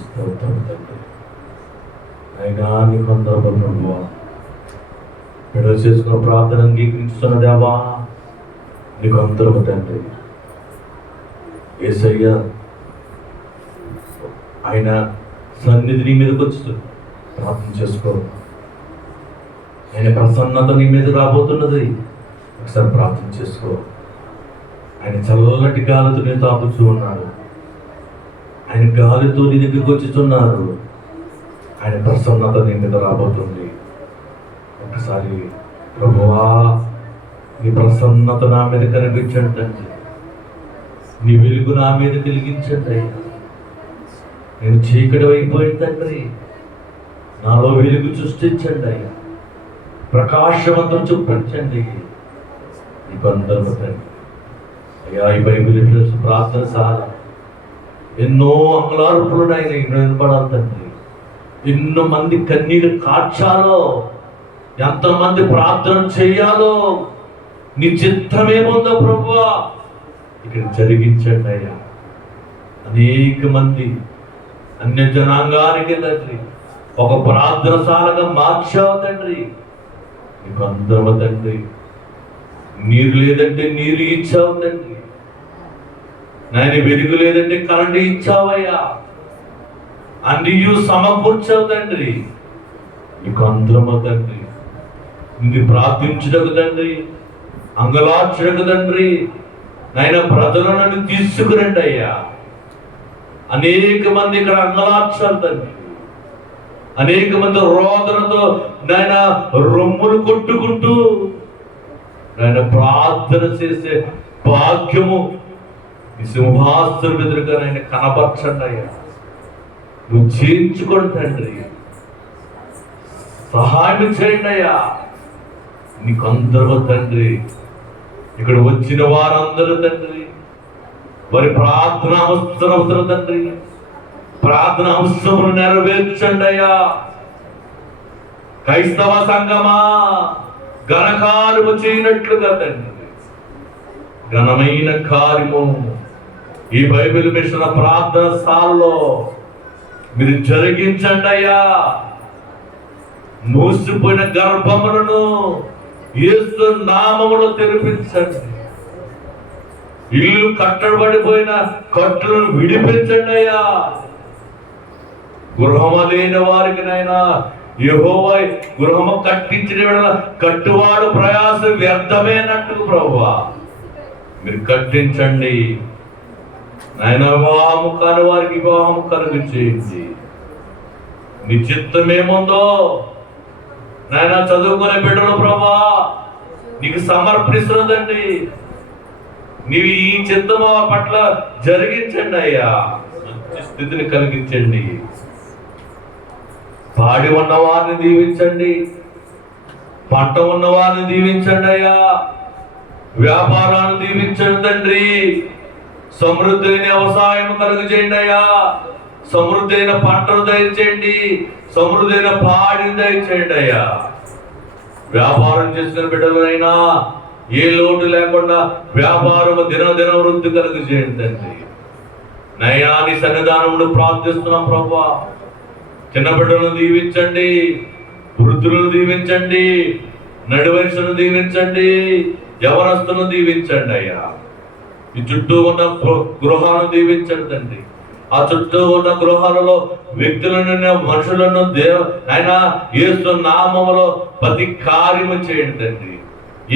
స్తోత్రం తండ్రి. అయినా నీకు అందరూ ప్రభువా, విడుదల చేసుకున్న ప్రార్థన అంగీకరించుతున్న దేవా నీకు అందరూ తండ్రి. యేసయ్య ఆయన సన్నిధి నీ మీదకి వచ్చి ప్రార్థన చేసుకో. ఆయన ప్రసన్నత నీ మీద రాబోతున్నది. ఒకసారి ప్రార్థన చేసుకో. ఆయన చల్లటి గాలితో నేను తాకుతూ ఉన్నాడు. ఆయన గాలితో నీ దగ్గరికి వచ్చుతున్నారు. ఆయన ప్రసన్నత నీ మీద రాబోతుంది. ఒకసారి ప్రభువా నీ ప్రసన్నత నా మీద కనిపించండి తండ్రి. నీ వెలుగు నా మీద కలిగించండి అయ్యా. నేను చీకటి అయిపోయింది తండ్రి, నాలో వెలుగు సృష్టించండి అయ్యా. ప్రకాశవంతం చూపించండి. నీకు అందరూ తండ్రి. అయ్యా ఈ బైబిల్ ప్రార్థన సాల ఎన్నో అంగలార్పులు ఆయన వినపడాలి తండ్రి. ఎన్నో మంది కన్నీరు కార్చాలో, ఎంతమంది ప్రార్థన చేయాలో, నీ చిత్తమేముందో ప్రభువా ఇక్కడ జరిగించండి అయ్యా. అనేక మంది అన్య జనాంగానికి తండ్రి ఒక ప్రార్థనశాలగా మార్చావు తండ్రి. నీకు అందరూ తండ్రి. నీరు లేదంటే నీరు ఇచ్చావు తండ్రి. నాయన వెలుగు లేదంటే కరెంటు ఇచ్చావయ్యా. అన్నీ సమకూర్చావు తండ్రి. నీకు అందరము తండ్రి. నిన్ను ప్రార్థించుటకు తండ్రి, అంగలార్చుటకు తండ్రి నాయన ప్రజలను తీసుకురండి అయ్యా. అనేక మంది ఇక్కడ అంగలార్చారు తండ్రి. అనేక మంది రోదనతో నాయన రొమ్ములు కొట్టుకుంటూ నాయన ప్రార్థన చేసే భాగ్యము ఈ సింహాసనం ఎదురుగా నాయన కనపరచండి అయ్యా. నువ్వు చేయించుకోండి తండ్రి, సహాయం చేయండి అయ్యా. నీకు అందరూ తండ్రి. ఇక్కడ వచ్చిన వారందరూ తండ్రి వారి ప్రార్థన అవసరం తండ్రి. ప్రార్థన అవసరమును నెరవేర్చండి అయ్యా. క్రైస్తవ సంఘమా ఘనకార్యము చేయనట్లుగా తండ్రి ఘనమైన కార్యము ఈ బైబిల్ మిషన్ ప్రార్థన స్థాల్లో మీరు జరిగించండి అయ్యా. మూసిపోయిన గర్భములను యేసు నామములో తెరిపించండి. ఇల్లు కట్టబడిపోయిన కట్టులను విడిపించండి అయ్యా. గృహము లేని వారికి నైనా యెహోవా గృహము కట్టించిన కట్టువాడు ప్రయాసం వ్యర్థమైనట్టు ప్రభువా మీరు కట్టించండి నాయన. వివాహము కాని వారికి వివాహము కలుగు చేయండి. నీ చిత్తం ఏముందో నాయన చదువుకునే బిడ్డలు ప్రభా నీకు సమర్పిస్తున్నదండి. నీవు ఈ చిత్తము పట్ల జరిగించండి అయ్యా. మంచి స్థితిని కలిగించండి. పాడి ఉన్నవారిని దీవించండి, పంట ఉన్నవారిని దీవించండి అయ్యా. వ్యాపారాన్ని దీవించండి తండ్రి. సమృద్ధి అయిన వ్యవసాయం కలుగు చేయండి అయ్యా. సమృద్ధి అయిన పంటను దయచేయండి, సమృద్ధి అయిన పాడిని దయచేయండి అయ్యా. వ్యాపారం చేసుకునే బిడ్డలైనా ఏ లోటు లేకుండా వ్యాపారము దినదిన వృద్ధి కలుగు చేయండి తండ్రి. నయాని సన్నిధానమును ప్రార్థిస్తున్నాం ప్రభా. చిన్న బిడ్డలను దీవించండి, వృద్ధులను దీవించండి, నడివయసును దీవించండి, యవనస్తులను దీవించండి అయ్యా. ఈ చుట్టూ ఉన్న గృహాలను దీవించండి తండ్రి. ఆ చుట్టూ ఉన్న గృహాలలో వ్యక్తులను మనుషులను ఆయన యేసు నామములో ప్రతి కార్యము చేయండి తండ్రి.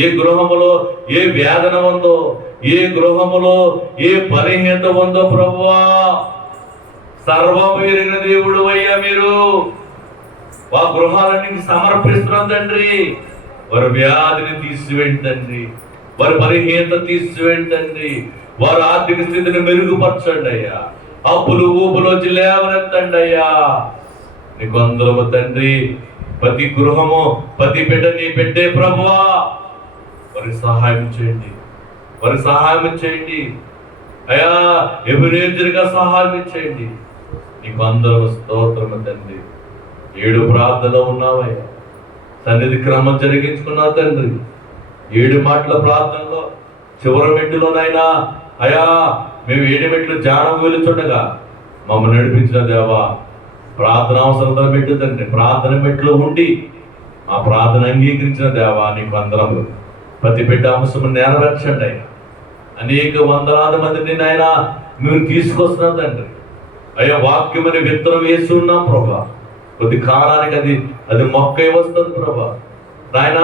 ఏ గృహములో ఏ వేదన ఉందో, ఏ గృహములో ఏ బలహీనత ఉందో ప్రభువా సర్వము ఎరిగిన దేవుడు అయ్యా. మీరు ఆ గృహాలన్నీ సమర్పిస్తున్నాం తండ్రి. వారి వ్యాధిని తీసివేయండి తండ్రి, వారి బలహీనత తీసివేయండి తండ్రి, వారి ఆర్థిక స్థితిని మెరుగుపరచండి అయ్యా. అప్పులు ఊపులోంచి లేవనెత్తండి అయ్యా. నీకు అందరము తండ్రి. ప్రతి గృహము ప్రతి బిడ్డ నీ బిడ్డే ప్రభువా. వారికి సహాయం చేయండి, వారికి సహాయం చేయండి అయ్యా. ఎబినేజరుగా సహాయం చేయండి. నీకు అందరూ స్తోత్రము తండ్రి. 7 ప్రార్థనలో ఉన్నావయ్యా. సన్నిధి క్రమం జరిగించుకున్నావు తండ్రి. 7 మాటల ప్రార్థనలో చివరి మెట్టులోనైనా అయ్యా మేము 7 మెట్లు ధ్యానం కూలుచుండగా మమ్మల్ని నడిపించిన దేవా, ప్రార్థన అవసరత మెట్టు తండ్రి. ప్రార్థన మెట్లు ఉండి మా ప్రార్థన అంగీకరించిన దేవా నీకు అందరము. ప్రతి బిడ్డ అంశము నెరవేర్చండి అయ్యా. అనేక వందలాది మందిని నాయన మీరు తీసుకొస్తున్నారు తండ్రి. అయ్యా వాక్యమని విత్తనం వేసి ఉన్నాం ప్రభా. కొద్ది కాలానికి అది మొక్క వస్తుంది ప్రభా. నాయన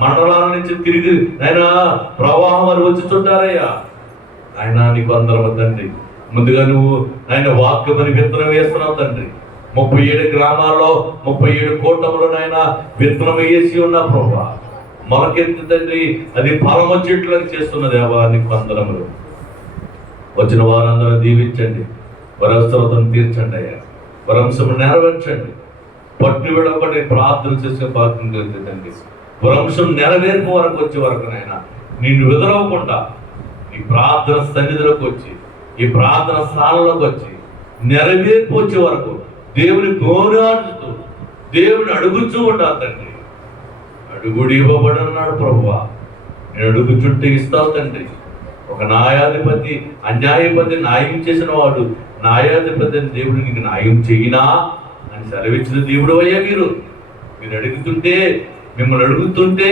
మండలాల నుంచి తిరిగి నాయన ప్రవాహం అని వచ్చుతుంటారయ్యా. ఆయన నీకు అందరం తండ్రి. ముందుగా నువ్వు ఆయన వాక్యమని విత్తనం వేస్తున్నావు తండ్రి. 37 గ్రామాల్లో 37 కోటములు నాయన విత్తనం వేసి ఉన్నా ప్రభా. మొలకెత్తి తండ్రి అది ఫలం వచ్చేట్లు చేస్తున్న దేవా నీకు అందరములు. వచ్చిన వారందరూ దీవించండి, వారి అవసరతను తీర్చండి అయ్యా. వారి అంశము నెరవేర్చండి. పట్టు విడవబడి ప్రార్థన చేసే భాగ్యం కలుగుతుందండి. వారి అంశం నెరవేర్పు వరకు వచ్చే వరకు నాయన నిన్ను వదలవకుండా ఈ ప్రార్థన సన్నిధిలోకి వచ్చి ఈ ప్రార్థన స్థానంలోకి వచ్చి నెరవేర్పు వచ్చే వరకు దేవుని గౌరవాడుతూ దేవుని అడుగుతూ ఉండాలి తండ్రి. అడుగుడు ఇవ్వబడి అన్నాడు ప్రభువా. నేను అడుగుచుంటే ఇస్తావు తండ్రి. ఒక న్యాయాధిపతి అన్యాయపతి న్యాయం చేసిన వాడు న్యాయాధిపతి అని దేవుడు నీకు న్యాయం చేయినా అని సెలవిచ్చిన దేవుడు అయ్యా. మీరు అడుగుతుంటే మిమ్మల్ని అడుగుతుంటే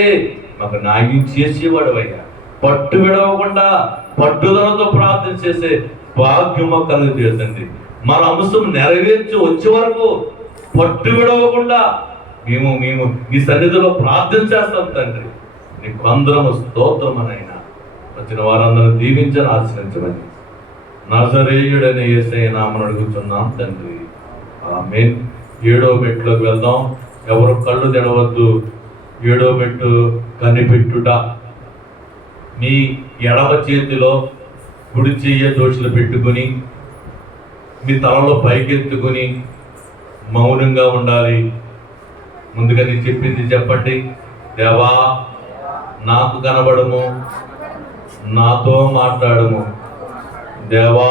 మాకు న్యాయం చేసేవాడు అయ్యా. పట్టు విడవకుండా పట్టుదలతో ప్రార్థన చేసే భాగ్యం కలుగు చేయండి. మన అంశం నెరవేర్చి వచ్చే వరకు పట్టు విడవకుండా మేము ఈ సన్నిధిలో ప్రార్థన చేస్తాం తండ్రి. నీకు అందరము స్తోత్రమనైనా. వచ్చిన వారందరూ దీవించని ఆశ్రయించమని నజరేయుడనే యేసయ్య నామమున అడుగుతున్నాం తండ్రి. ఆమేన్. 7వ మెట్టులోకి వెళ్దాం. ఎవరు కళ్ళు తెడవద్దు. 7వ మెట్టు కనిపెట్టుట. మీ ఎడమ చేతిలో కుడి చెయ్య దోషులు పెట్టుకుని మీ తలలో పైకెత్తుకుని మౌనంగా ఉండాలి. ముందుగా నేను చెప్పింది చెప్పండి. దేవా నాకు కనబడము, నాతో మాట్లాడము. దేవా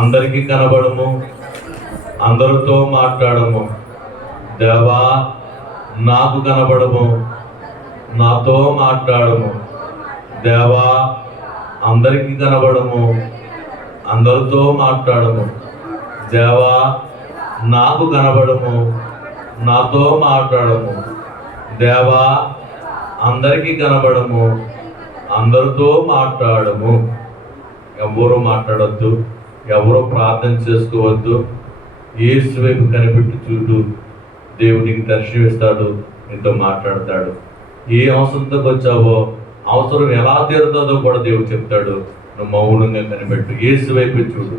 అందరికీ కనబడము, అందరితో మాట్లాడము. దేవా నాకు కనబడము, నాతో మాట్లాడము. దేవా అందరికీ కనబడము, అందరితో మాట్లాడము. దేవా నాకు కనబడము, నాతో మాట్లాడము. దేవా అందరికీ కనబడము, అందరితో మాట్లాడము. ఎవరు మాట్లాడొద్దు, ఎవరు ప్రార్థన చేసుకోవద్దు. యేసు వైపు కనిపెట్టి చూడు. దేవుడికి దర్శనమిస్తాడు, నీతో మాట్లాడతాడు. ఏ అవసరంతో వచ్చావో అవసరం ఎలా తీరుతుందో కూడా దేవుడు చెప్తాడు. నువ్వు మౌనంగా కనిపెట్టు, యేసు వైపు చూడు.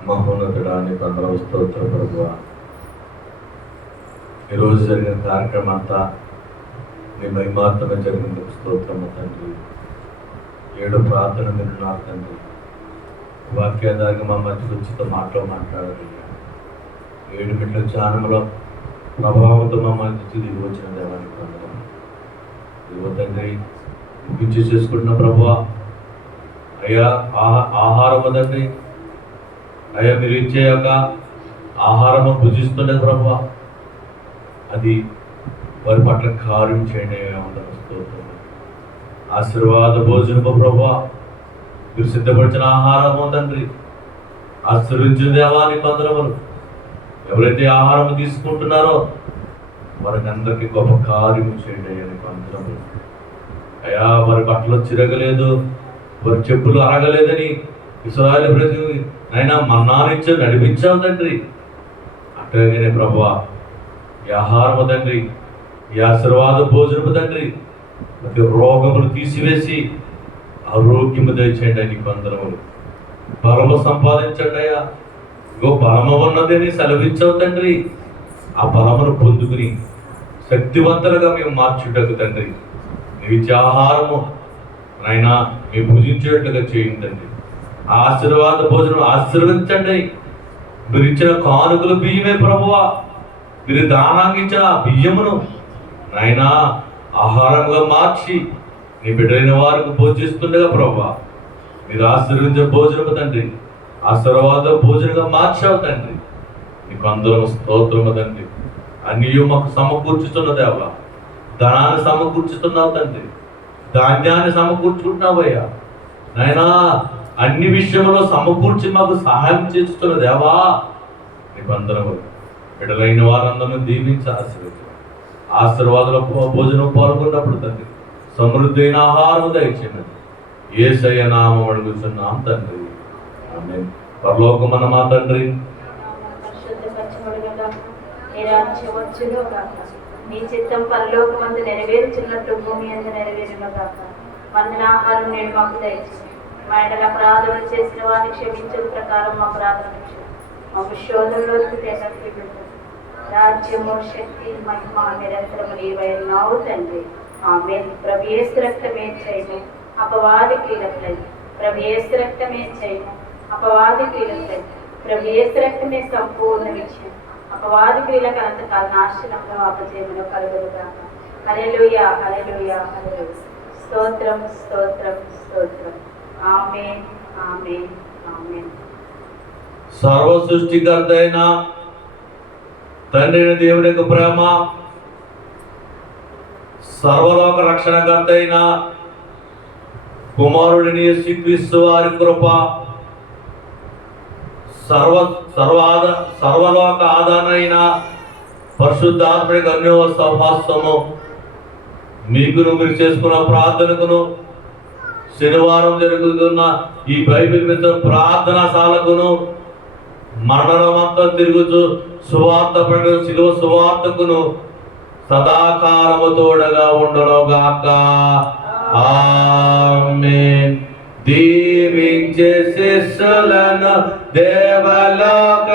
మహోన్నతుడా నీకు అందరం స్తోత్రం ప్రభువా. ఈరోజు జరిగిన కార్యక్రమం అంతా నీ మహిమాత్మగా జరిగినందుకు స్తోత్రము తండ్రి. 7 ప్రార్థన విన్నారు తండ్రి. వాక్యాధారంగా మా మధ్య ఉచిత మాటలో మాట్లాడాలి. 7 మిట్ల ధ్యానంలో ప్రభావంతో మా మధ్య దిగి వచ్చిన దేవానికి వందనాలు. ఇదిగో తండ్రి ముగించి చేసుకుంటున్న ప్రభువా, అయ్యా ఆహారము తండ్రి, అయ్యా మీరు ఇచ్చేయక ఆహారము భుజిస్తుండే ప్రభువా, అది వారి పట్ల కార్యం చేయండి. ఆశీర్వాద భోజనము ప్రభువా, మీరు సిద్ధపరిచిన ఆహారము తండ్రి, ఆశీర్వించిన దేవానికి వందనములు. ఎవరైతే ఆహారం తీసుకుంటున్నారో వారికి అందరికీ గొప్ప కార్యము చేయండి అని వందనములు. అయ్యా వారి బట్టలు చిరగలేదు, వారి చెప్పులు అరగలేదని ఇశ్రాయేలు ప్రజలు అయినా మన్నానిచ్చి నడిపించావు తండ్రి. అట్లాగనే ప్రభువా ఈ ఆహారము తండ్రి, ఈ ఆశీర్వాద భోజనము తండ్రి, ప్రతి రోగములు తీసివేసి ఆరోగ్యము దయచేయండి నీకు వందనములు. బలము సంపాదించండి అయ్యా. ఇగో బలము ఉన్నదని సెలవిచ్చావు తండ్రి. ఆ బలమును పొందుకుని శక్తివంతులుగా మేము మార్చుటకు తండ్రి, నీవు ఇచ్చే ఆహారము నాయనా మేము భుజించేట్టుగా చేయండి తండ్రి. ఆశీర్వాద భోజనం ఆశీర్వదించండి. మీరు ఇచ్చిన కానుకలు బియ్యమే ప్రభువా, మీరు దానానికి ఇచ్చిన బియ్యమును నాయనా ఆహారంగా మార్చి నీ బిడ్డైన వారికి భోజిస్తుండగా ప్రభువా, మీరు ఆశీర్వించే భోజనము తండ్రి, ఆశీర్వాద భోజనంగా మార్చావు తండ్రి. నీకు అందరం స్తోత్రము తండ్రి. అన్నీ మాకు సమకూర్చుతున్న దేవా, ధనాన్ని సమకూర్చుతున్నావు తండ్రి, ధాన్యాన్ని సమకూర్చుకుంటున్నావయ్యా నాయనా. అన్ని విషయంలో సమకూర్చి మాకు సహాయం చేస్తున్న దేవా, నీకు అందరము బిడ్డలైన వారందరూ దీవించి ఆశీర్వాదాల భోజనం పాల్గొన్నప్పుడు తండ్రి సమృద్ధి అయిన ఆహారం దయచేయండి. యేసయ్య నామమున అడుగుచున్నాం తండ్రి, ఆమేన్. పరలోకమున మా తండ్రి, పరిశుద్ధపరచబడును గాక. నీ రాజ్యం వచ్చును గాక. నీ చిత్తం పరలోకమందు నెరవేరుచున్నట్టు భూమి యందు నెరవేరును గాక. వందన ఆహారం నేడు మాకు దయచేయండి. మా ఎడల అపరాధములు చేసిన వారిని క్షమించిన ప్రకారం మా అపరాధములు క్షమించండి. మాకు శోధనలోకి తెగట్టు. రాజ్యము, శక్తి, మహిమ నిరంతరము నీవైనావు తండ్రి, ఆమేన్. ప్రభు యేసు రక్తమే చేయము అపవాది క్రియలై, ప్రభు యేసు రక్తమే చేయము అపవాది క్రియలై, ప్రభు యేసు రక్తమే సంపూర్ణ విజయం. అపవాది క్రియలకు అనంతకాల నాశనంలో అపజయమును కలుగునుగా. హల్లెలూయా, హల్లెలూయా, హల్లెలూయా. స్తోత్రం, స్తోత్రం, స్తోత్రం. ఆమేన్, ఆమేన్, ఆమేన్. సర్వ సృష్టికర్త అయిన తండ్రి అయిన దేవుని యొక్క ప్రేమ, సర్వలోక రక్షణకర్త అయిన కుమారుడిని యేసుక్రీస్తు వారి కృప, సర్వలోక ఆధారైన పరిశుద్ధాత్మక అన్యోన్య సహవాసము మీకును, మీరు చేసుకున్న ప్రార్థనకును, శనివారం జరుగుతున్న ఈ బైబిల్ మిత్ర ప్రార్థనాశాలకును, మండలమంతా తిరుగుతూ సువార్త ప్రకటన శిలువ సువార్తకును సదాకాలము తోడగా ఉండునుగాక. ఆమేన్. దీవించే శిష్యులను దేవలోకమేగిన,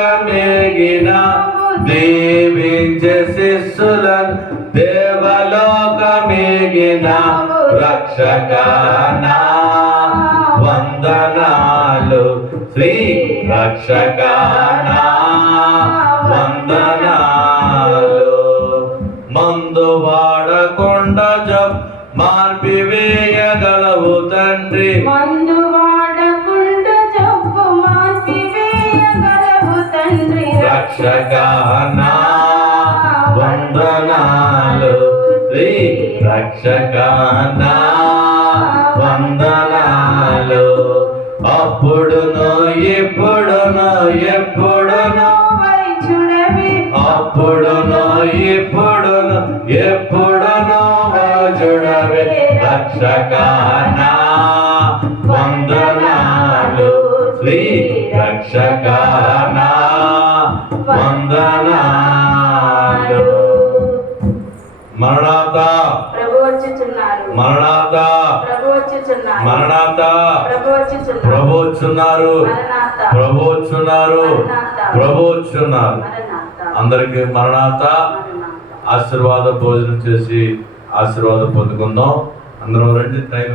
దీవించే శిష్యులను దేవలోకమేగిన రక్షకనా వందనాలు, శ్రీ రక్షకనా వందనాలు. మందు వాడకుండా జప్ మార్పివేయగలవు తండ్రి, మందు వాడకుండా జబ్బు మార్పివేయగలవు తండ్రి. రక్షకనా వందనాలు, శ్రీ రక్షకనా వందనాలు. అప్పుడును ఇప్పుడును ఎప్పుడును వైచుడవి, అప్పుడును ఇప్పుడును ఎప్పుడును వైచుడవి. రక్షకనా వందనాలు, శ్రీ రక్షకనా వందనాలు. మరణాత ప్రభు వచ్చుచున్నారు, మరణాత ప్రభు వచ్చుచున్నారు, మరణాత ప్రభు వచ్చుచున్నారు, ప్రభు వచ్చున్నారు, మరణాత, ప్రభు వచ్చున్నారు, ప్రభు వచ్చున్నారు. మరణాత, అందరికీ మరణాత. మరణాత. ఆశీర్వాద భోజనం చేసి ఆశీర్వాదం పొందుకుందాం. అందరం రండి. టైం